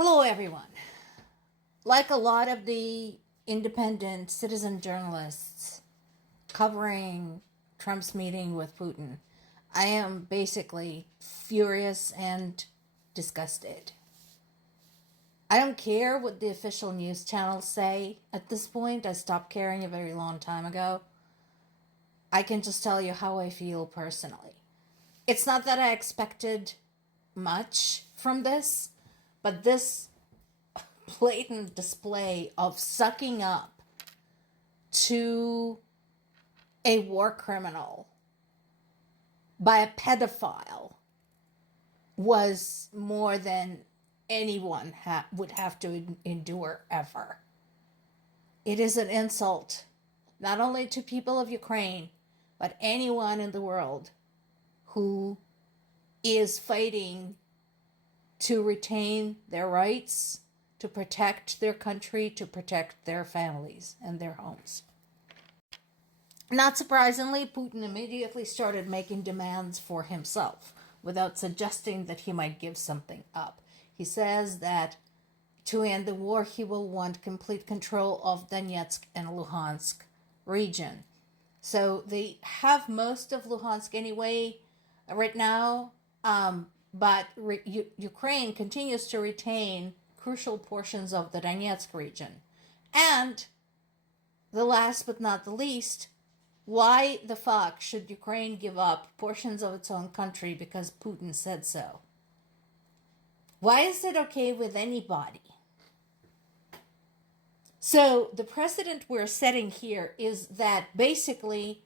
Hello, everyone. Like a lot of the independent citizen journalists covering Trump's meeting with Putin, I am basically furious and disgusted. I don't care what the official news channels say at this point. I stopped caring a very long time ago. I can just tell you how I feel personally. It's not that I expected much from this, but this blatant display of sucking up to a war criminal by a pedophile was more than anyone would have to endure ever. It is an insult, not only to people of Ukraine, but anyone in the world who is fighting to retain their rights, to protect their country, to protect their families and their homes. Not surprisingly, Putin immediately started making demands for himself without suggesting that he might give something up. He says that to end the war, he will want complete control of Donetsk and Luhansk region. So they have most of Luhansk anyway right now, but Ukraine continues to retain crucial portions of the Donetsk region. And the last but not the least, why the fuck should Ukraine give up portions of its own country because Putin said so? Why is it okay with anybody? So the precedent we're setting here is that basically,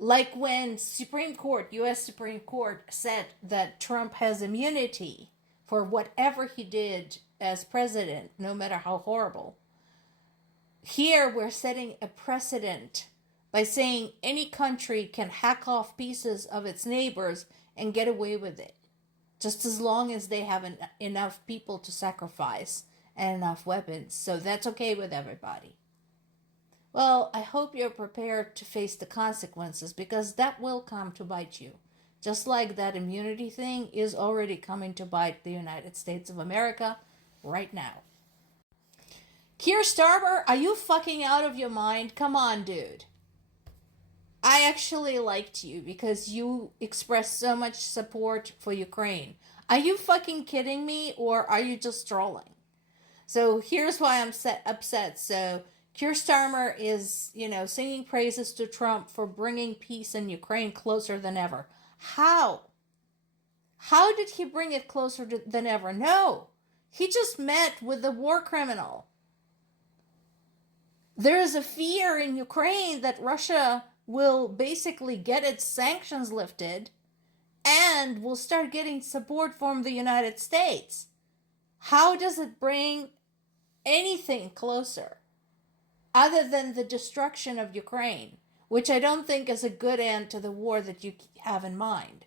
like when Supreme Court, U.S. Supreme Court said that Trump has immunity for whatever he did as president, no matter how horrible. Here we're setting a precedent by saying any country can hack off pieces of its neighbors and get away with it, just as long as they have enough people to sacrifice and enough weapons. So that's okay with everybody. Well, I hope you're prepared to face the consequences, because that will come to bite you. Just like that immunity thing is already coming to bite the United States of America right now. Keir Starmer, are you fucking out of your mind? Come on, dude. I actually liked you because you expressed so much support for Ukraine. Are you fucking kidding me, or are you just trolling? So here's why I'm upset. So Keir Starmer is, singing praises to Trump for bringing peace in Ukraine closer than ever. How? How did he bring it closer than ever? No. He just met with the war criminal. There is a fear in Ukraine that Russia will basically get its sanctions lifted and will start getting support from the United States. How does it bring anything closer other than the destruction of Ukraine, which I don't think is a good end to the war that you have in mind?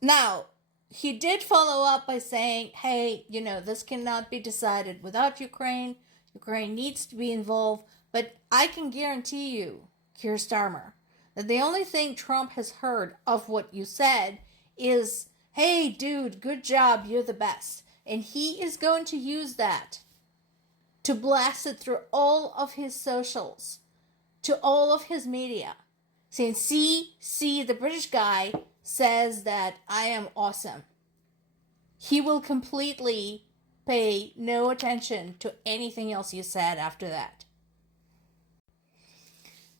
Now, he did follow up by saying, hey, this cannot be decided without Ukraine. Ukraine needs to be involved. But I can guarantee you, Keir Starmer, that the only thing Trump has heard of what you said is, hey, dude, good job, you're the best. And he is going to use that to blast it through all of his socials, to all of his media, saying, see, the British guy says that I am awesome. He will completely pay no attention to anything else you said after that.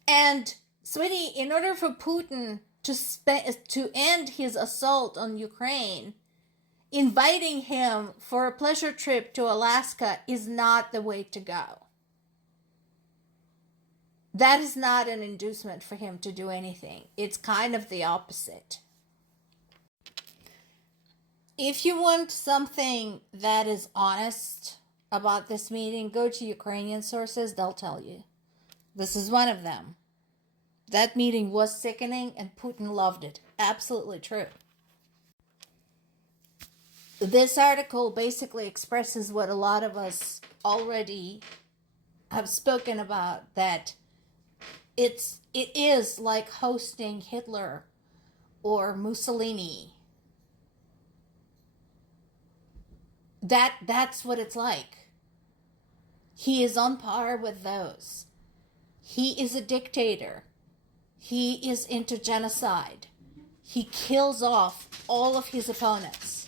And, sweetie, in order for Putin to end his assault on Ukraine, inviting him for a pleasure trip to Alaska is not the way to go. That is not an inducement for him to do anything. It's kind of the opposite. If you want something that is honest about this meeting, go to Ukrainian sources. They'll tell you. This is one of them. That meeting was sickening and Putin loved it. Absolutely true. This article basically expresses what a lot of us already have spoken about, that it is like hosting Hitler or Mussolini. That's what it's like. He is on par with those. He is a dictator. He is into genocide. He kills off all of his opponents.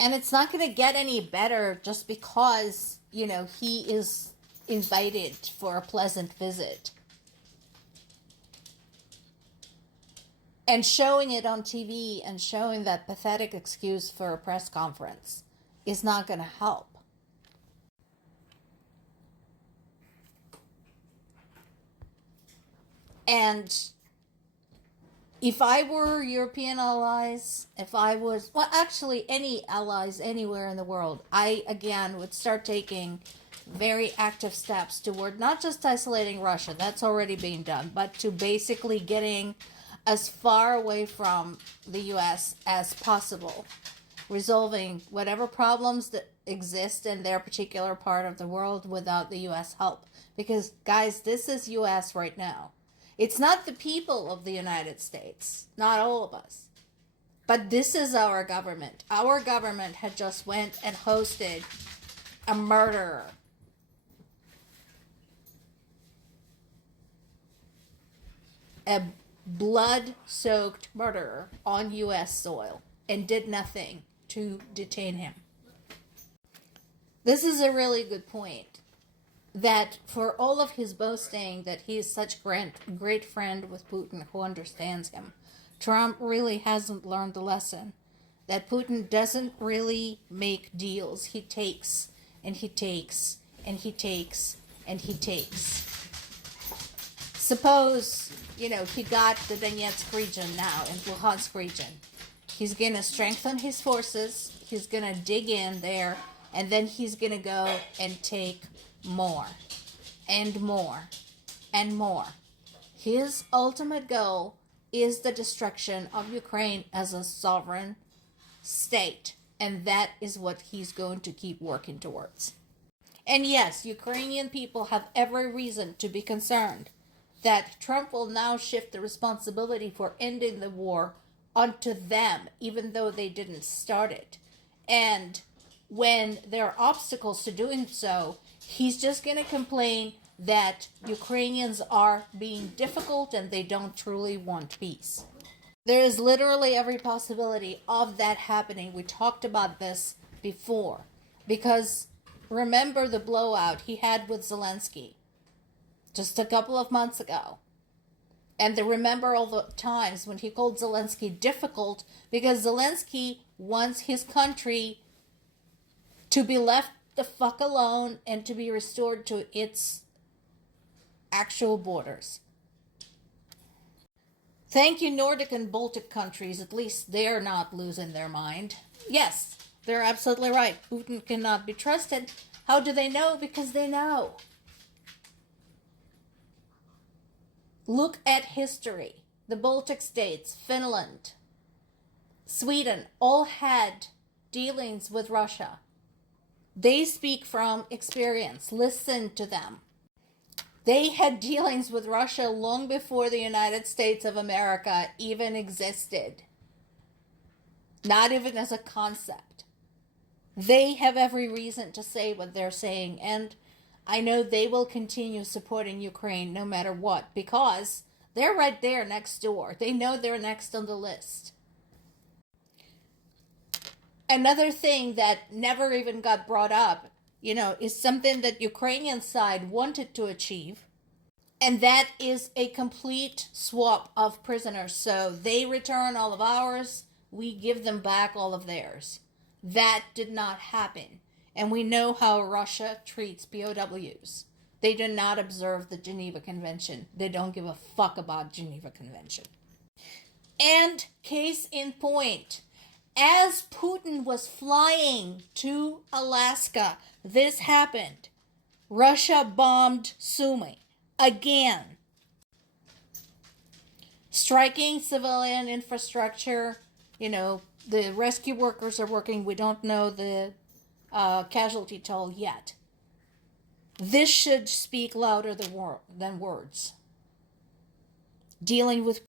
And it's not going to get any better just because, he is invited for a pleasant visit. And showing it on TV and showing that pathetic excuse for a press conference is not going to help. And if I were European allies, actually any allies anywhere in the world, I, again, would start taking very active steps toward not just isolating Russia, that's already being done, but to basically getting as far away from the U.S. as possible, resolving whatever problems that exist in their particular part of the world without the U.S. help. Because, guys, this is U.S. right now. It's not the people of the United States, not all of us. But this is our government. Our government had just went and hosted a murderer. A blood-soaked murderer on U.S. soil and did nothing to detain him. This is a really good point. That for all of his boasting that he is such a great friend with Putin who understands him, Trump really hasn't learned the lesson. That Putin doesn't really make deals. He takes, and he takes, and he takes, and he takes. Suppose, he got the Donetsk region now, and Luhansk region. He's going to strengthen his forces, he's going to dig in there, and then he's going to go and take more, and more, and more. His ultimate goal is the destruction of Ukraine as a sovereign state, and that is what he's going to keep working towards. And yes, Ukrainian people have every reason to be concerned that Trump will now shift the responsibility for ending the war onto them, even though they didn't start it. And when there are obstacles to doing so, he's just going to complain that Ukrainians are being difficult and they don't truly want peace. There is literally every possibility of that happening. We talked about this before. Because remember the blowout he had with Zelensky just a couple of months ago. And remember all the times when he called Zelensky difficult because Zelensky wants his country to be left the fuck alone and to be restored to its actual borders. Thank you, Nordic and Baltic countries. At least they're not losing their mind. Yes, they're absolutely right. Putin cannot be trusted. How do they know? Because they know. Look at history. The Baltic states, Finland, Sweden, all had dealings with Russia. They speak from experience. Listen to them. They had dealings with Russia long before the United States of America even existed. Not even as a concept. They have every reason to say what they're saying, and I know they will continue supporting Ukraine no matter what, because they're right there next door. They know they're next on the list. Another thing that never even got brought up, is something that Ukrainian side wanted to achieve, and that is a complete swap of prisoners. So they return all of ours, we give them back all of theirs. That did not happen. And we know how Russia treats POWs. They do not observe the Geneva Convention. They don't give a fuck about Geneva Convention. And case in point, as Putin was flying to Alaska, this happened. Russia bombed Sumy again. Striking civilian infrastructure. The rescue workers are working. We don't know the casualty toll yet. This should speak louder than words. Dealing with